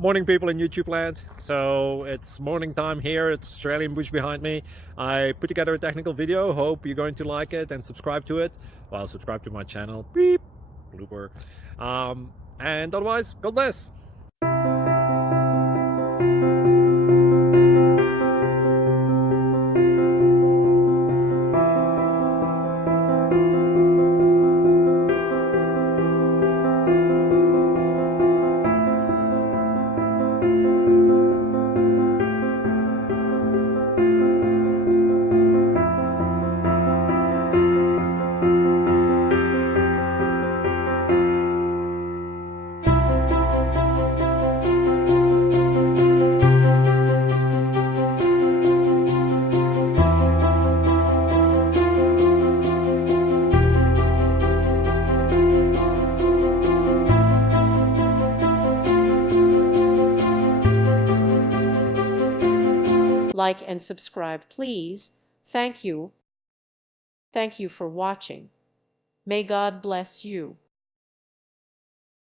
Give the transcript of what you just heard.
Morning, people in YouTube land. So it's morning time here. It's Australian bush behind me. I put together a technical video. Hope you're going to like it and subscribe to it. Well, subscribe to my channel. Beep. Blooper. And otherwise, God bless. Like and subscribe, please. Thank you. Thank you for watching. May God bless you.